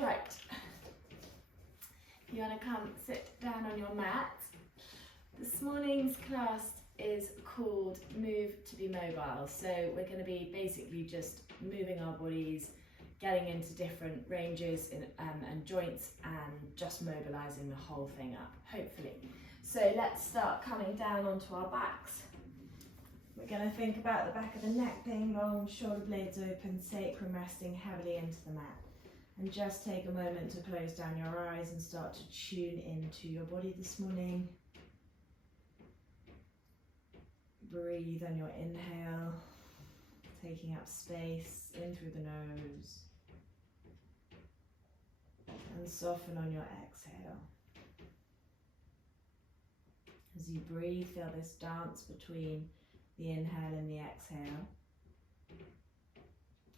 Right, you want to come sit down on your mat. This morning's class is called Move to be Mobile. So we're going to be basically just moving our bodies, getting into different ranges and joints and just mobilising the whole thing up, hopefully. So let's start coming down onto our backs. We're going to think about the back of the neck being long, shoulder blades open, sacrum resting heavily into the mat. And just take a moment to close down your eyes and start to tune into your body this morning. Breathe on your inhale, taking up space in through the nose. And soften on your exhale. As you breathe, feel this dance between the inhale and the exhale.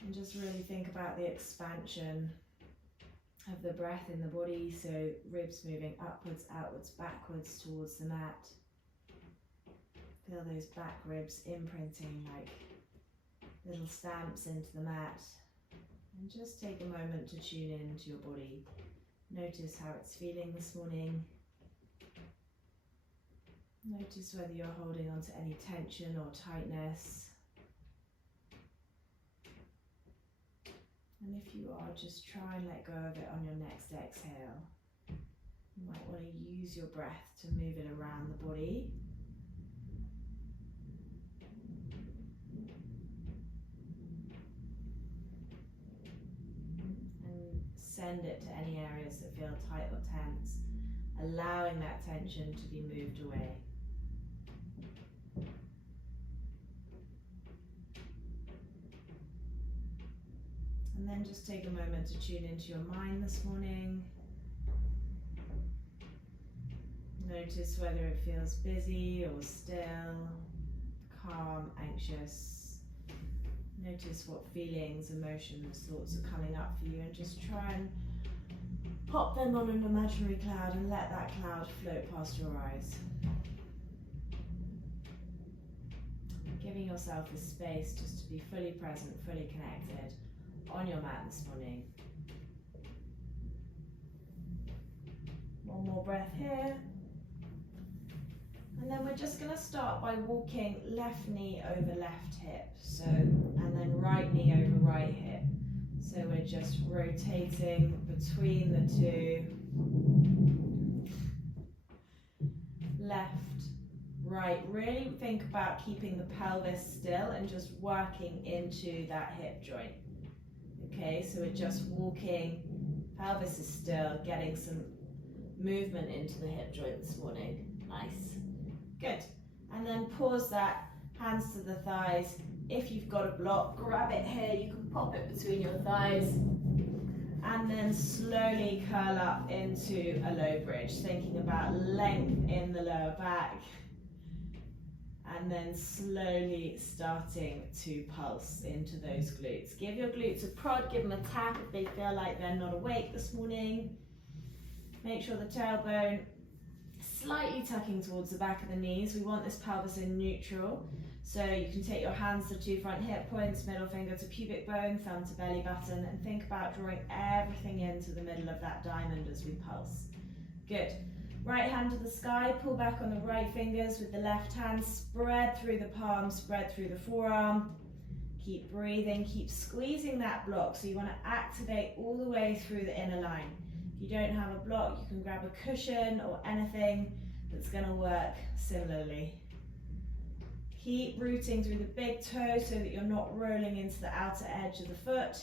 And just really think about the expansion of the breath in the body, so ribs moving upwards, outwards, backwards towards the mat. Feel those back ribs imprinting like little stamps into the mat. And just take a moment to tune into your body. Notice how it's feeling this morning. Notice whether you're holding on to any tension or tightness. And if you are, just try and let go of it on your next exhale. You might want to use your breath to move it around the body. And send it to any areas that feel tight or tense, allowing that tension to be moved away. And then just take a moment to tune into your mind this morning. Notice whether it feels busy or still, calm, anxious. Notice what feelings, emotions, thoughts are coming up for you, and just try and pop them on an imaginary cloud and let that cloud float past your eyes. Giving yourself the space just to be fully present, fully connected on your mat this morning. One more breath here. And then we're just going to start by walking left knee over left hip. So, and then right knee over right hip. So we're just rotating between the two. Left, right. Really think about keeping the pelvis still and just working into that hip joint. Okay, so we're just walking, pelvis is still, getting some movement into the hip joint this morning. Nice. Good. And then pause that, hands to the thighs. If you've got a block, grab it here. You can pop it between your thighs. And then slowly curl up into a low bridge, thinking about length in the lower back. And then slowly starting to pulse into those glutes. Give your glutes a prod, give them a tap if they feel like they're not awake this morning. Make sure the tailbone slightly tucking towards the back of the knees. We want this pelvis in neutral. So you can take your hands to two front hip points, middle finger to pubic bone, thumb to belly button, and think about drawing everything into the middle of that diamond as we pulse. Good. Right hand to the sky, pull back on the right fingers with the left hand, spread through the palm, spread through the forearm. Keep breathing, keep squeezing that block. So you want to activate all the way through the inner line. If you don't have a block, you can grab a cushion or anything that's going to work similarly. Keep rooting through the big toe so that you're not rolling into the outer edge of the foot.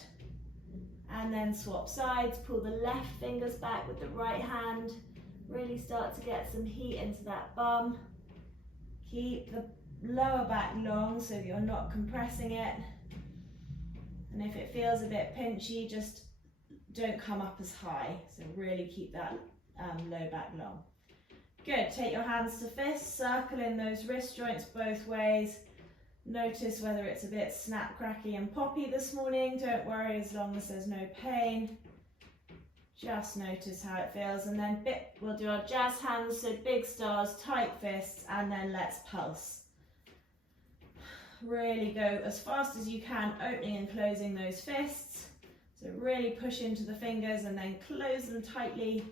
And then swap sides, pull the left fingers back with the right hand. Really start to get some heat into that bum. Keep the lower back long so that you're not compressing it. And if it feels a bit pinchy, just don't come up as high. So really keep that low back long. Good, take your hands to fists, circle in those wrist joints both ways. Notice whether it's a bit snap, cracky and poppy this morning. Don't worry as long as there's no pain. Just notice how it feels, and then we'll do our jazz hands, so big stars, tight fists, and then let's pulse. Really go as fast as you can, opening and closing those fists. So really push into the fingers and then close them tightly.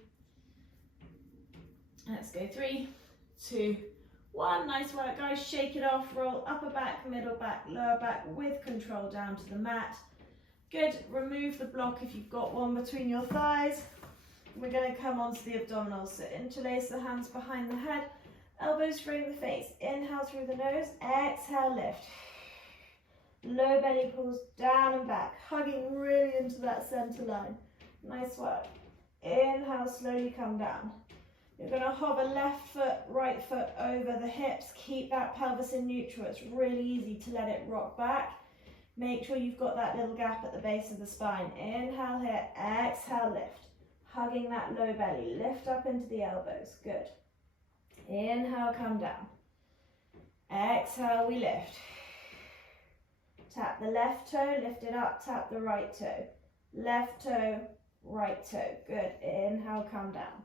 Let's go 3, 2, 1. Nice work, guys. Shake it off. Roll upper back, middle back, lower back with control down to the mat. Good. Remove the block if you've got one between your thighs. We're going to come onto the abdominals. So interlace the hands behind the head. Elbows frame the face. Inhale through the nose. Exhale, lift. Low belly pulls down and back, hugging really into that center line. Nice work. Inhale, slowly come down. You're going to hover left foot, right foot over the hips. Keep that pelvis in neutral. It's really easy to let it rock back. Make sure you've got that little gap at the base of the spine. Inhale here, exhale, lift. Hugging that low belly. Lift up into the elbows. Good. Inhale, come down. Exhale, we lift. Tap the left toe, lift it up, tap the right toe. Left toe, right toe. Good. Inhale, come down.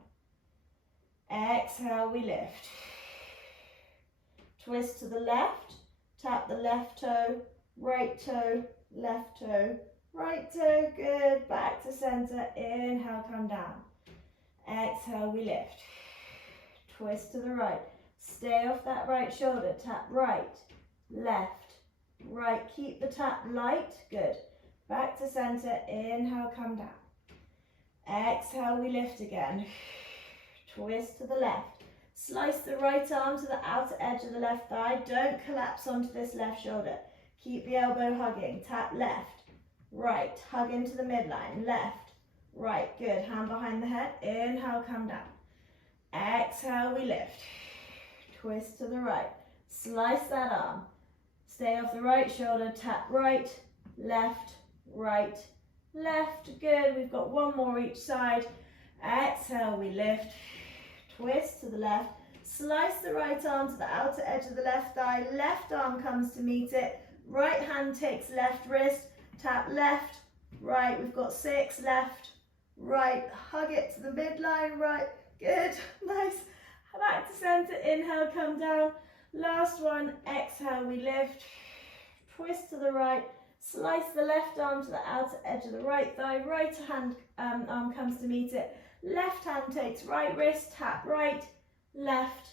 Exhale, we lift. Twist to the left, tap the left toe, right toe, left toe, right toe. Good. Back to center. Inhale, come down. Exhale, we lift. Twist to the right. Stay off that right shoulder. Tap right, left, right. Keep the tap light. Good. Back to center. Inhale, come down. Exhale, we lift again. Twist to the left. Slice the right arm to the outer edge of the left thigh. Don't collapse onto this left shoulder. Keep the elbow hugging. Tap left, right. Hug into the midline. Left, right. Good. Hand behind the head. Inhale, come down. Exhale, we lift. Twist to the right. Slice that arm. Stay off the right shoulder. Tap right, left, right, left. Good. We've got one more each side. Exhale, we lift. Twist to the left. Slice the right arm to the outer edge of the left thigh. Left arm comes to meet it. Right hand takes left wrist. Tap left, right. We've got 6. Left, right. Hug it to the midline. Right. Good. Nice. Back to center. Inhale, come down. Last one. Exhale, we lift. Twist to the right. Slice the left arm to the outer edge of the right thigh. Right hand arm comes to meet it. Left hand takes right wrist. Tap right, left.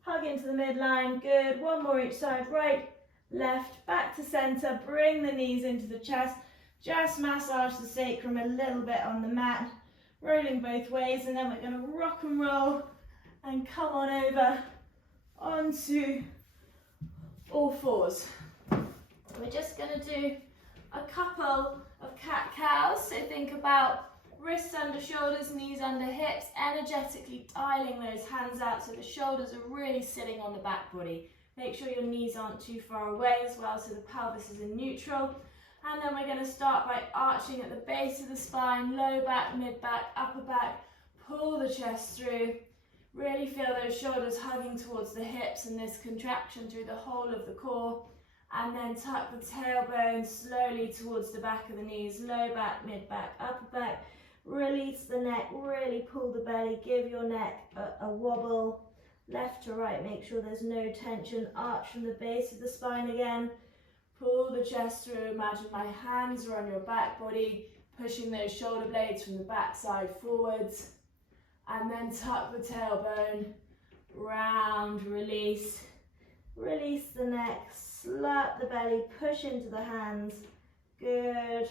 Hug into the midline. Good. One more each side. Right, left. Back to center. Bring the knees into the chest. Just massage the sacrum a little bit on the mat. Rolling both ways, and then we're going to rock and roll and come on over onto all fours. We're just going to do a couple of cat-cows. So think about wrists under shoulders, knees under hips, energetically dialing those hands out so the shoulders are really sitting on the back body. Make sure your knees aren't too far away as well, so the pelvis is in neutral. And then we're going to start by arching at the base of the spine, low back, mid back, upper back. Pull the chest through. Really feel those shoulders hugging towards the hips and this contraction through the whole of the core. And then tuck the tailbone slowly towards the back of the knees, low back, mid back, upper back. Release the neck, really pull the belly, give your neck a wobble. Left to right, make sure there's no tension. Arch from the base of the spine again. Pull the chest through. Imagine my hands are on your back body, pushing those shoulder blades from the back side forwards. And then tuck the tailbone, round, release. Release the neck, slap the belly, push into the hands. Good.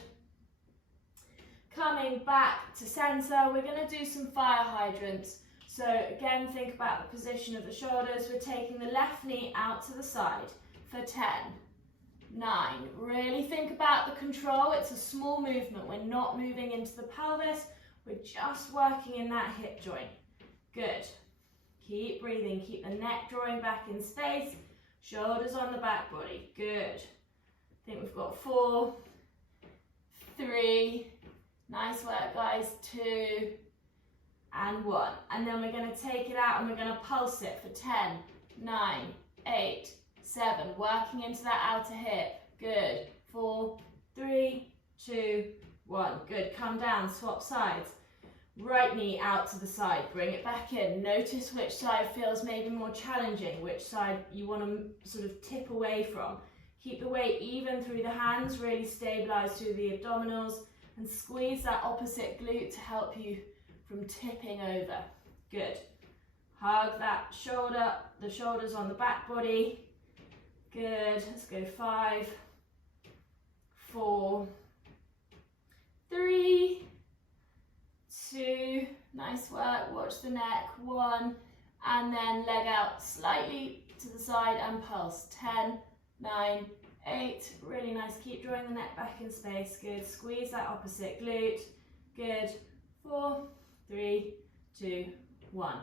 Coming back to center, we're going to do some fire hydrants. So again, think about the position of the shoulders. We're taking the left knee out to the side for 10. 9. Really think about the control. It's a small movement. We're not moving into the pelvis. We're just working in that hip joint. Good. Keep breathing. Keep the neck drawing back in space. Shoulders on the back body. Good. I think we've got 4, 3. Nice work, guys. 2 and 1. And then we're going to take it out and we're going to pulse it for 10, 9, 8, 7, working into that outer hip. Good. 4, 3, 2, 1. Good. Come down, swap sides. Right knee out to the side. Bring it back in. Notice which side feels maybe more challenging, which side you want to sort of tip away from. Keep the weight even through the hands, really stabilize through the abdominals, and squeeze that opposite glute to help you from tipping over. Good. Hug that shoulder, the shoulders on the back body. Good. Let's go 5, 4, 3, 2. Nice work. Watch the neck. 1, and then leg out slightly to the side and pulse. 10, 9, 8. Really nice. Keep drawing the neck back in space. Good. Squeeze that opposite glute. Good. 4, 3, 2, 1.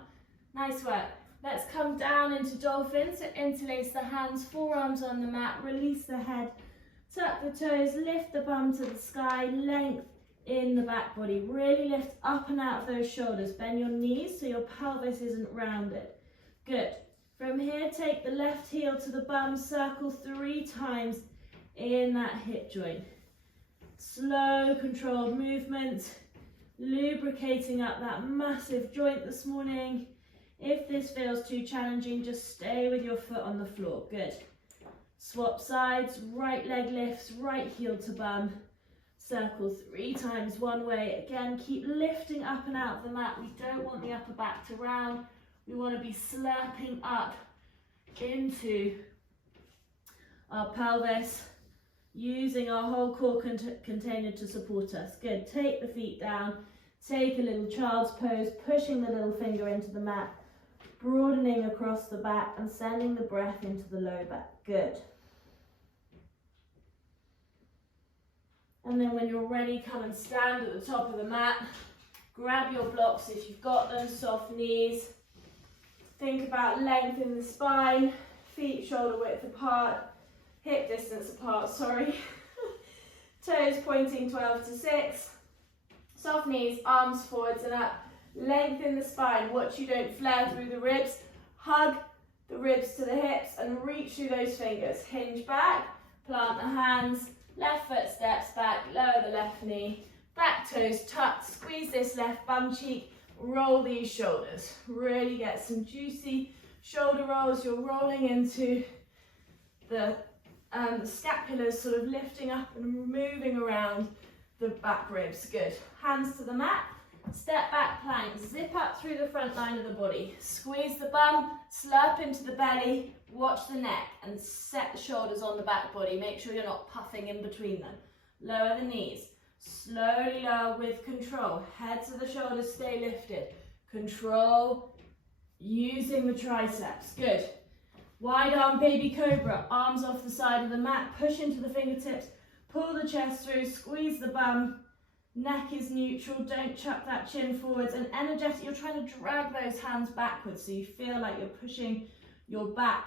Nice work. Let's come down into dolphin. So interlace the hands, forearms on the mat, release the head, tuck the toes, lift the bum to the sky, length in the back body. Really lift up and out of those shoulders. Bend your knees so your pelvis isn't rounded. Good. From here, take the left heel to the bum, circle 3 times in that hip joint. Slow, controlled movement, lubricating up that massive joint this morning. If this feels too challenging, just stay with your foot on the floor. Good. Swap sides, right leg lifts, right heel to bum. Circle 3 times one way. Again, keep lifting up and out of the mat. We don't want the upper back to round. We want to be slurping up into our pelvis, using our whole core container to support us. Good. Take the feet down. Take a little child's pose, pushing the little finger into the mat, broadening across the back and sending the breath into the low back. Good. And then when you're ready, come and stand at the top of the mat. Grab your blocks if you've got them, soft knees. Think about length in the spine, feet shoulder width apart, hip distance apart, sorry. Toes pointing 12 to 6. Soft knees, arms forwards and up. Length in the spine, watch you don't flare through the ribs. Hug the ribs to the hips and reach through those fingers. Hinge back, plant the hands, left foot steps back, lower the left knee, back toes tucked, squeeze this left bum cheek, roll these shoulders. Really get some juicy shoulder rolls. You're rolling into the scapulars, sort of lifting up and moving around the back ribs. Good. Hands to the mat. Step back plank, zip up through the front line of the body. Squeeze the bum, slurp into the belly, watch the neck and set the shoulders on the back body. Make sure you're not puffing in between them. Lower the knees, slowly lower with control. Heads of the shoulders stay lifted. Control, using the triceps. Good. Wide arm baby cobra, arms off the side of the mat, push into the fingertips, pull the chest through, squeeze the bum. Neck is neutral, don't chuck that chin forwards, and energetic, you're trying to drag those hands backwards so you feel like you're pushing your back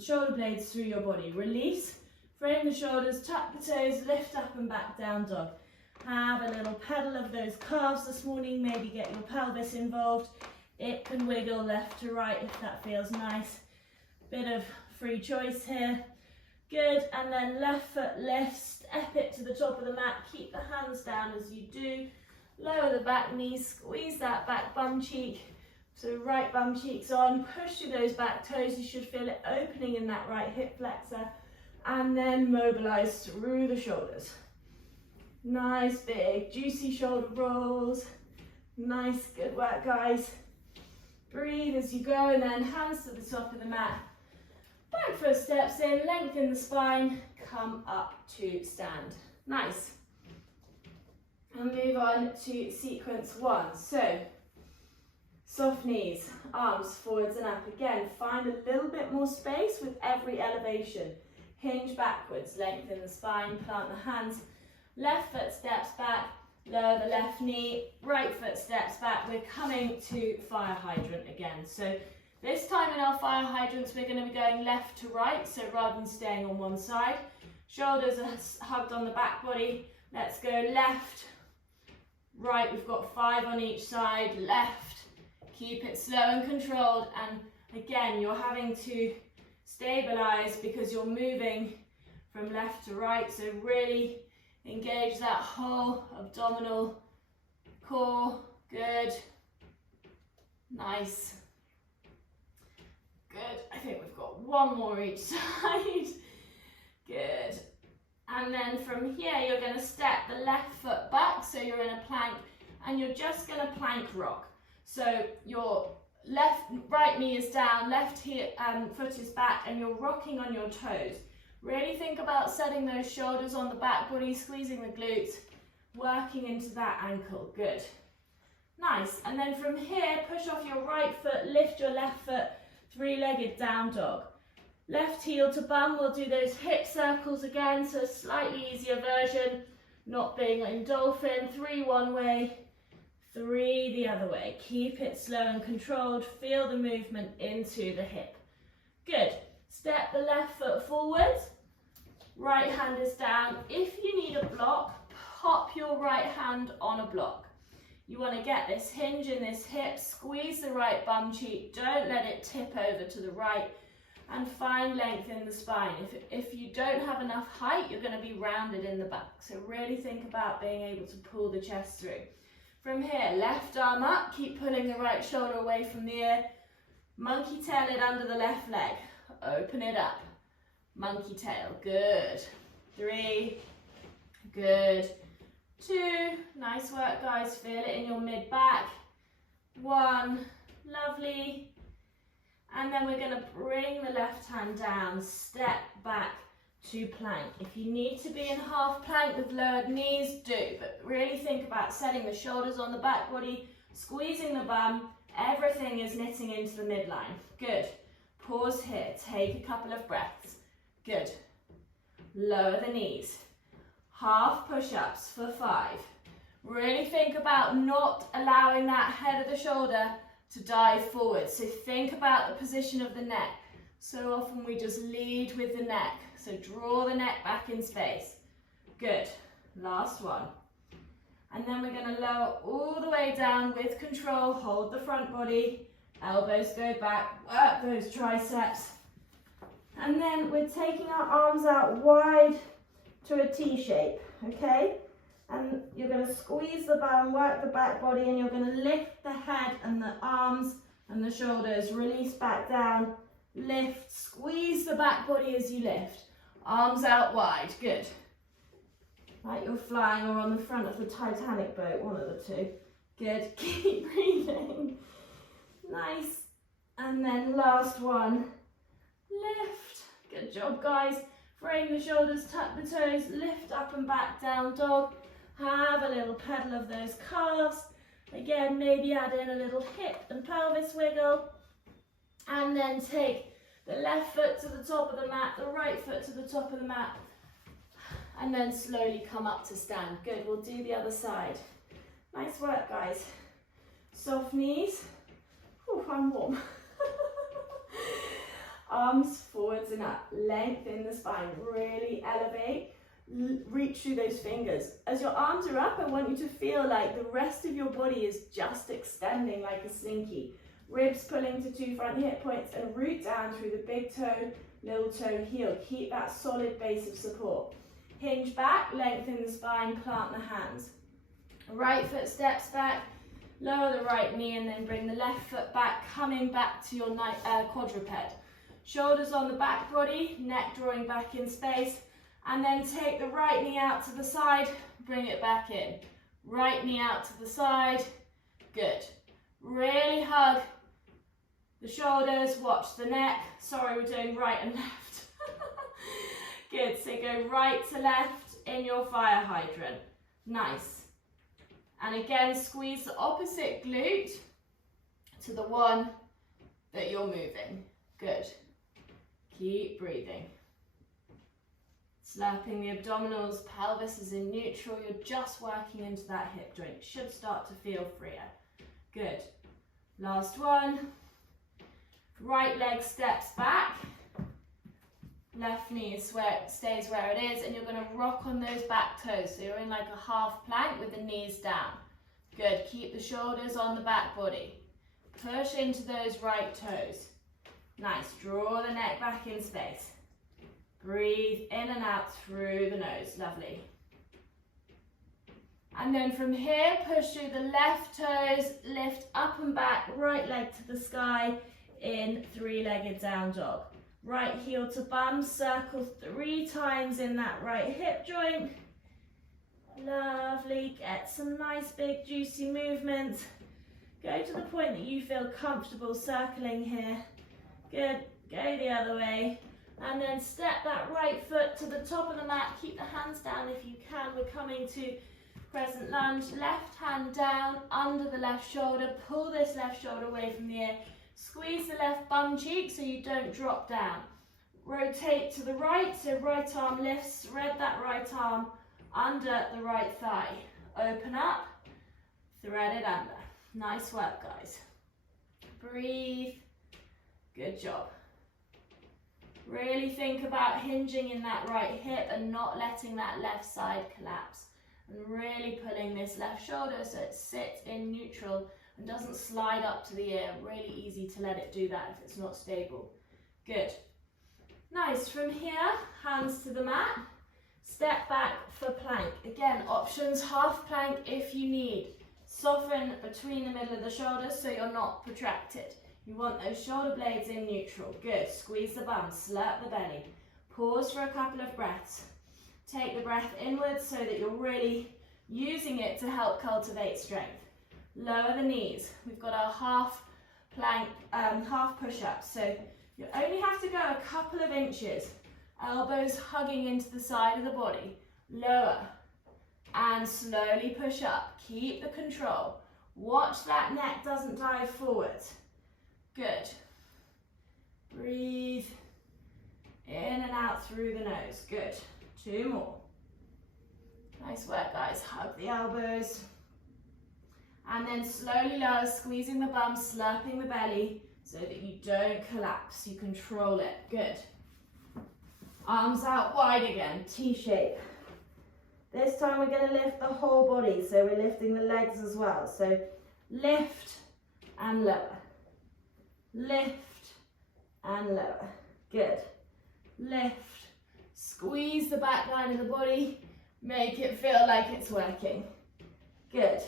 shoulder blades through your body. Release, frame the shoulders, tuck the toes, lift up and back down dog. Have a little pedal of those calves this morning, maybe get your pelvis involved. It can wiggle left to right if that feels nice. Bit of free choice here. Good, and then left foot lifts, step it to the top of the mat, keep the hands down as you do. Lower the back knee, squeeze that back bum cheek. So right bum cheek's on, push through those back toes. You should feel it opening in that right hip flexor. And then mobilize through the shoulders. Nice big juicy shoulder rolls. Nice, good work guys. Breathe as you go and then hands to the top of the mat. Back foot steps in, lengthen the spine, come up to stand. Nice. And move on to sequence 1. So, soft knees, arms forwards and up. Again, find a little bit more space with every elevation. Hinge backwards, lengthen the spine, plant the hands. Left foot steps back, lower the left knee, right foot steps back. We're coming to fire hydrant again. So this time in our fire hydrants, we're going to be going left to right. So rather than staying on one side, shoulders are hugged on the back body. Let's go left, right. We've got 5 on each side. Left, keep it slow and controlled. And again, you're having to stabilize because you're moving from left to right. So really engage that whole abdominal core. Good. Nice. Good. I think we've got one more each side. Good. And then from here, you're going to step the left foot back, so you're in a plank, and you're just going to plank rock. So your right knee is down, left foot is back, and you're rocking on your toes. Really think about setting those shoulders on the back body, squeezing the glutes, working into that ankle. Good. Nice. And then from here, push off your right foot, lift your left foot, three-legged down dog. Left heel to bum, we'll do those hip circles again, so a slightly easier version, not being in dolphin. 3 one way, 3 the other way. Keep it slow and controlled, feel the movement into the hip. Good. Step the left foot forward, right hand is down. If you need a block, pop your right hand on a block. You want to get this hinge in this hip, squeeze the right bum cheek, don't let it tip over to the right, and find length in the spine. If you don't have enough height, you're going to be rounded in the back. So really think about being able to pull the chest through. From here, left arm up, keep pulling the right shoulder away from the ear. Monkey tail it under the left leg. Open it up. Monkey tail, good. 3, good. 2, nice work guys, feel it in your mid back. 1, lovely. And then we're going to bring the left hand down, step back to plank. If you need to be in half plank with lowered knees, do. But really think about setting the shoulders on the back body, squeezing the bum. Everything is knitting into the midline. Good. Pause here. Take a couple of breaths. Good. Lower the knees. Half push-ups for 5. Really think about not allowing that head of the shoulder to dive forward. So think about the position of the neck. So often we just lead with the neck. So draw the neck back in space. Good. Last one. And then we're going to lower all the way down with control. Hold the front body. Elbows go back. Work those triceps. And then we're taking our arms out wide to a T shape. Okay? And you're going to squeeze the bum, work the back body, and you're going to lift the head and the arms and the shoulders. Release back down, lift, squeeze the back body as you lift. Arms out wide, good. Like you're flying or on the front of the Titanic boat, one of the two. Good, keep breathing. Nice. And then last one, lift. Good job, guys. Frame the shoulders, tuck the toes, lift up and back, down dog. Have a little pedal of those calves. Again, maybe add in a little hip and pelvis wiggle. And then take the left foot to the top of the mat, the right foot to the top of the mat. And then slowly come up to stand. Good, we'll do the other side. Nice work, guys. Soft knees. Ooh, I'm warm. Arms forwards and up. Length in the spine. Really elevate. Reach through those fingers. As your arms are up, I want you to feel like the rest of your body is just extending like a slinky. Ribs pulling to 2 front hip points and root down through the big toe, little toe, heel. Keep that solid base of support. Hinge back, lengthen the spine, plant the hands. Right foot steps back, lower the right knee and then bring the left foot back, coming back to your quadruped. Shoulders on the back body, neck drawing back in space. And then take the right knee out to the side, bring it back in. Right knee out to the side, good. Really hug the shoulders, watch the neck. Sorry, we're doing right and left. Good, so go right to left in your fire hydrant. Nice. And again, squeeze the opposite glute to the one that you're moving. Good. Keep breathing. Slapping the abdominals, pelvis is in neutral, you're just working into that hip joint. It should start to feel freer. Good. Last one. Right leg steps back. Left knee stays where it is, and you're going to rock on those back toes. So you're in like a half plank with the knees down. Good. Keep the shoulders on the back body. Push into those right toes. Nice. Draw the neck back in space. Breathe in and out through the nose. Lovely. And then from here, push through the left toes, lift up and back, right leg to the sky in 3-legged down dog. Right heel to bum, circle 3 times in that right hip joint. Lovely, get some nice big juicy movement. Go to the point that you feel comfortable circling here. Good, go the other way. And then step that right foot to the top of the mat. Keep the hands down if you can. We're coming to crescent lunge. Left hand down under the left shoulder. Pull this left shoulder away from the ear. Squeeze the left bum cheek so you don't drop down. Rotate to the right, so right arm lifts. Thread that right arm under the right thigh. Open up, thread it under. Nice work, guys. Breathe. Good job. Really think about hinging in that right hip and not letting that left side collapse. And really pulling this left shoulder so it sits in neutral and doesn't slide up to the ear. Really easy to let it do that if it's not stable. Good. Nice. From here, hands to the mat. Step back for plank. Again, options, half plank if you need. Soften between the middle of the shoulders so you're not protracted. You want those shoulder blades in neutral. Good. Squeeze the bum, slurp the belly. Pause for a couple of breaths. Take the breath inwards so that you're really using it to help cultivate strength. Lower the knees. We've got our half plank, half push-ups. So you only have to go a couple of inches. Elbows hugging into the side of the body. Lower and slowly push up. Keep the control. Watch that neck doesn't dive forwards. Good. Breathe in and out through the nose. Good. 2 more. Nice work, guys. Hug the elbows. And then slowly lower, squeezing the bum, slurping the belly so that you don't collapse. You control it. Good. Arms out wide again, T-shape. This time we're going to lift the whole body, so we're lifting the legs as well. So lift and lower. Lift and lower. Good. Lift. Squeeze the back line of the body. Make it feel like it's working. Good.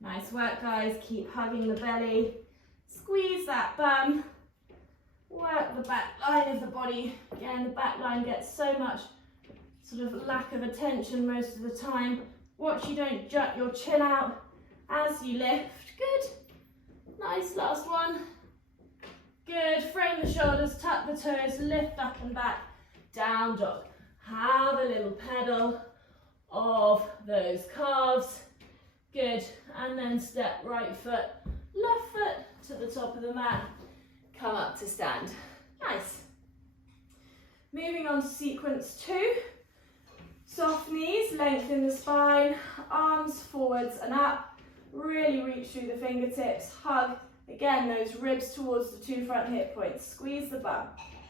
Nice work, guys. Keep hugging the belly. Squeeze that bum. Work the back line of the body. Again, the back line gets so much sort of lack of attention most of the time. Watch you don't jut your chin out as you lift. Good. Nice, last one. Good. Frame the shoulders, tuck the toes, lift up and back. Down dog. Have a little pedal of those calves. Good. And then step right foot, left foot to the top of the mat. Come up to stand. Nice. Moving on to sequence 2. Soft knees, lengthen the spine, arms forwards and up. Really reach through the fingertips. Hug, again, those ribs towards the 2 front hip points. Squeeze the bum.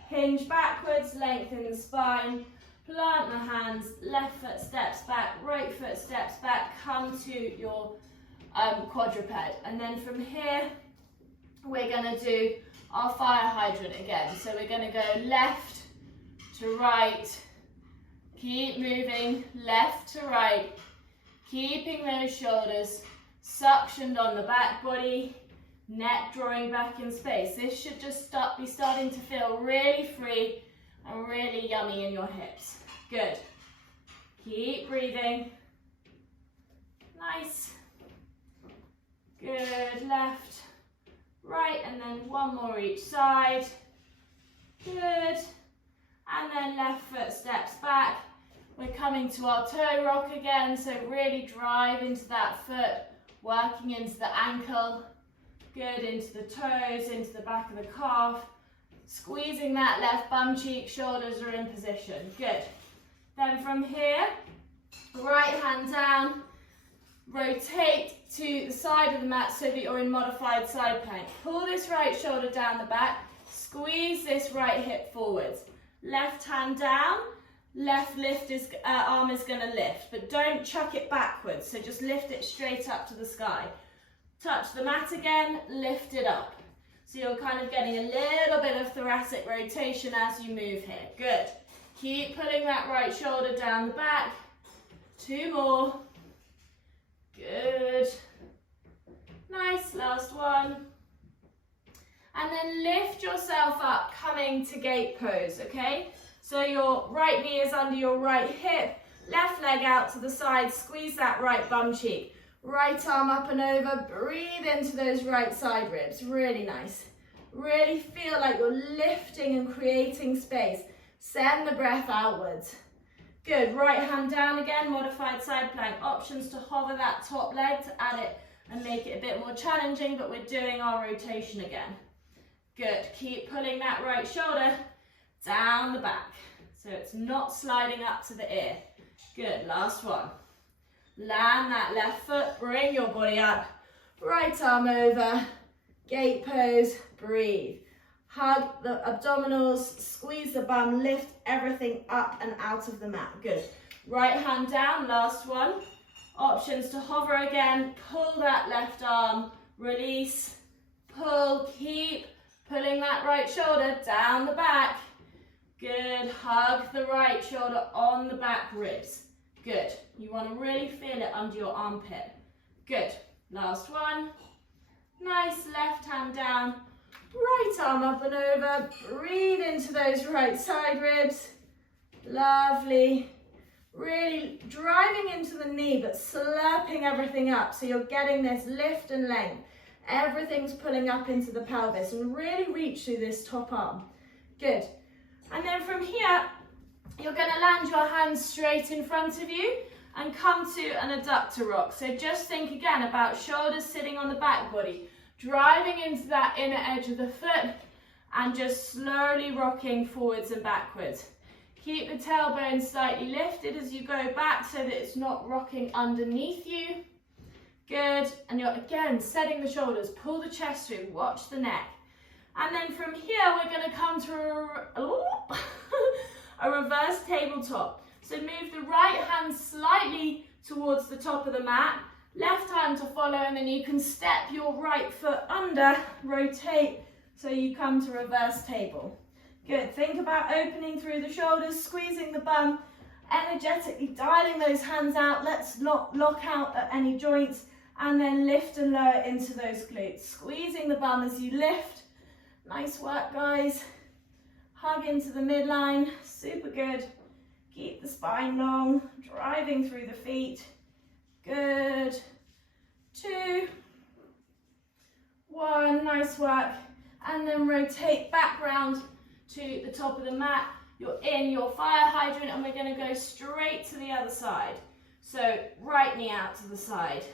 Hinge backwards, lengthen the spine. Plant the hands, left foot steps back, right foot steps back. Come to your quadruped. And then from here, we're going to do our fire hydrant again. So we're going to go left to right. Keep moving left to right. Keeping those shoulders suctioned on the back body. Neck drawing back in space. This should just be starting to feel really free and really yummy in your hips. Good. Keep breathing. Nice. Good. Left, right, and then 1 more each side. Good. And then left foot steps back. We're coming to our toe rock again, so really drive into that foot, working into the ankle. Good, into the toes, into the back of the calf. Squeezing that left bum cheek, shoulders are in position. Good. Then from here, right hand down, rotate to the side of the mat so that you're in modified side plank. Pull this right shoulder down the back, squeeze this right hip forwards. Left hand down, left arm is going to lift, but don't chuck it backwards, so just lift it straight up to the sky. Touch the mat again, lift it up. So you're kind of getting a little bit of thoracic rotation as you move here. Good. Keep pulling that right shoulder down the back. 2 more. Good. Nice, last one. And then lift yourself up, coming to gate pose, okay? So your right knee is under your right hip, left leg out to the side, squeeze that right bum cheek. Right arm up and over, breathe into those right side ribs, really nice. Really feel like you're lifting and creating space. Send the breath outwards. Good, right hand down again, modified side plank. Options to hover that top leg to add it and make it a bit more challenging, but we're doing our rotation again. Good, keep pulling that right shoulder down the back, so it's not sliding up to the ear. Good, last one. Land that left foot, bring your body up, right arm over, gate pose, breathe. Hug the abdominals, squeeze the bum, lift everything up and out of the mat. Good. Right hand down, last one. Options to hover again, pull that left arm, release, pull, keep pulling that right shoulder down the back. Good, hug the right shoulder on the back ribs. Good, you want to really feel it under your armpit. Good, last one. Nice, left hand down, right arm up and over. Breathe into those right side ribs. Lovely. Really driving into the knee, but slurping everything up. So you're getting this lift and length. Everything's pulling up into the pelvis, and really reach through this top arm. Good. And then from here, you're going to land your hands straight in front of you and come to an adductor rock. So just think again about shoulders sitting on the back body, driving into that inner edge of the foot and just slowly rocking forwards and backwards. Keep the tailbone slightly lifted as you go back so that it's not rocking underneath you. Good, and you're again setting the shoulders, pull the chest through, watch the neck. And then from here we're going to come to a reverse tabletop. So move the right hand slightly towards the top of the mat, left hand to follow, and then you can step your right foot under, rotate, so you come to reverse table. Good, think about opening through the shoulders, squeezing the bum, energetically dialing those hands out. Let's not lock out at any joints, and then lift and lower into those glutes. Squeezing the bum as you lift. Nice work, guys. Hug into the midline, super good. Keep the spine long, driving through the feet. Good. 2, 1, nice work. And then rotate back round to the top of the mat. You're in your fire hydrant, and we're going to go straight to the other side. So right knee out to the side,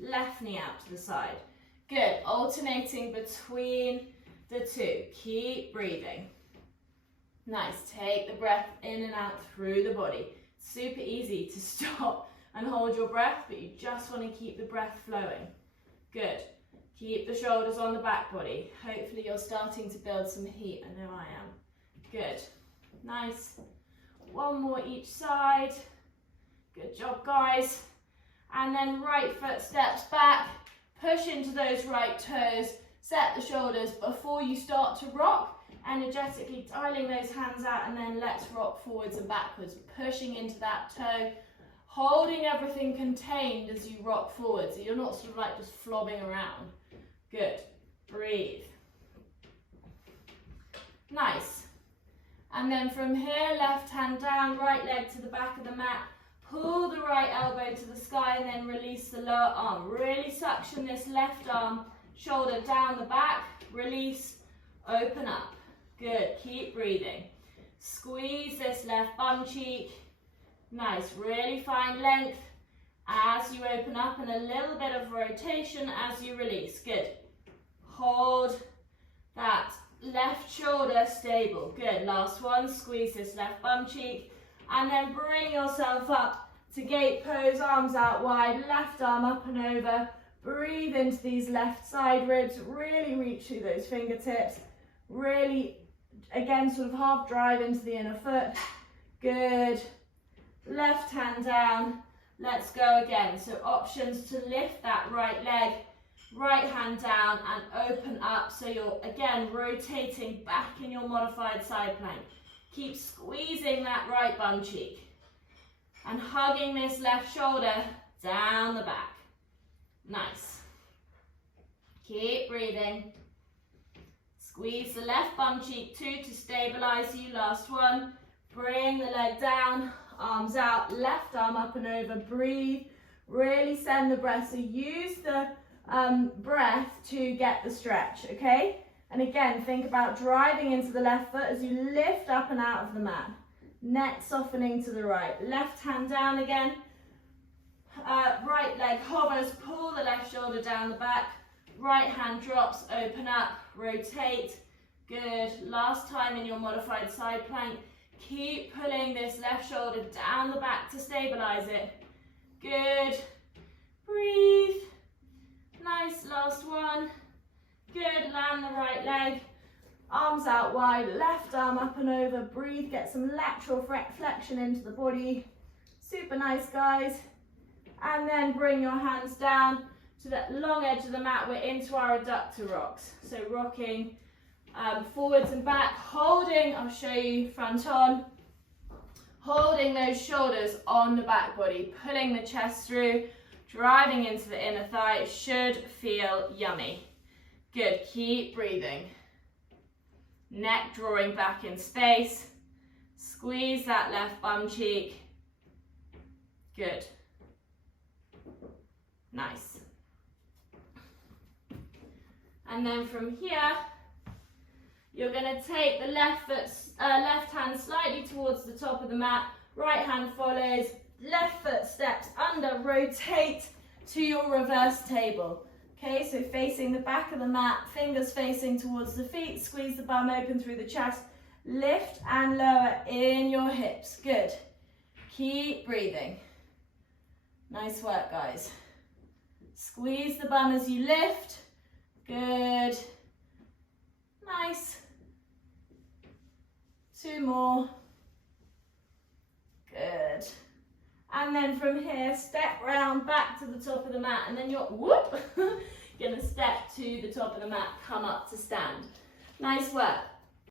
left knee out to the side. Good, alternating between the two. Keep breathing. Nice, take the breath in and out through the body. Super easy to stop and hold your breath, but you just want to keep the breath flowing. Good. Keep the shoulders on the back body. Hopefully you're starting to build some heat. I know I am. Good. Nice. One more each side. Good job, guys. And then right foot steps back. Push into those right toes. Set the shoulders before you start to rock. Energetically dialing those hands out, and then let's rock forwards and backwards. Pushing into that toe. Holding everything contained as you rock forward, so you're not sort of like just flobbing around. Good. Breathe. Nice. And then from here, left hand down, right leg to the back of the mat. Pull the right elbow to the sky and then release the lower arm. Really suction this left arm, shoulder down the back. Release, open up. Good. Keep breathing. Squeeze this left bum cheek. Nice, really find length as you open up, and a little bit of rotation as you release. Good. Hold that left shoulder stable. Good, last one. Squeeze this left bum cheek, and then bring yourself up to gate pose, arms out wide, left arm up and over. Breathe into these left side ribs, really reach through those fingertips. Really, again, sort of half drive into the inner foot. Good. Left hand down, let's go again. So options to lift that right leg, right hand down and open up. So you're again rotating back in your modified side plank. Keep squeezing that right bum cheek and hugging this left shoulder down the back. Nice. Keep breathing. Let's Squeeze the left bum cheek 2 to stabilize you. Last one. Bring the leg down, arms out, left arm up and over. Breathe. Really send the breath. So use the breath to get the stretch, okay? And again, think about driving into the left foot as you lift up and out of the mat. Neck softening to the right. Left hand down again. Right leg hovers, pull the left shoulder down the back. Right hand drops, open up, rotate. Good. Last time in your modified side plank. Keep pulling this left shoulder down the back to stabilize it. Good. Breathe. Nice. Last one. Good. Land the right leg. Arms out wide, left arm up and over. Breathe. Get some lateral flexion into the body. Super nice, guys. And then bring your hands down to that long edge of the mat. We're into our adductor rocks. So rocking forwards and back, holding, I'll show you front on, holding those shoulders on the back body, pulling the chest through, driving into the inner thigh. It should feel yummy. Good, keep breathing. Neck drawing back in space. Squeeze that left bum cheek. Good. Nice. And then from here, you're going to take the left hand slightly towards the top of the mat. Right hand follows. Left foot steps under. Rotate to your reverse table. Okay, so facing the back of the mat, fingers facing towards the feet. Squeeze the bum open through the chest. Lift and lower in your hips. Good. Keep breathing. Nice work, guys. Squeeze the bum as you lift. Good. Nice. 2 more. Good. And then from here, step round back to the top of the mat, and then you're gonna step to the top of the mat, come up to stand. Nice work.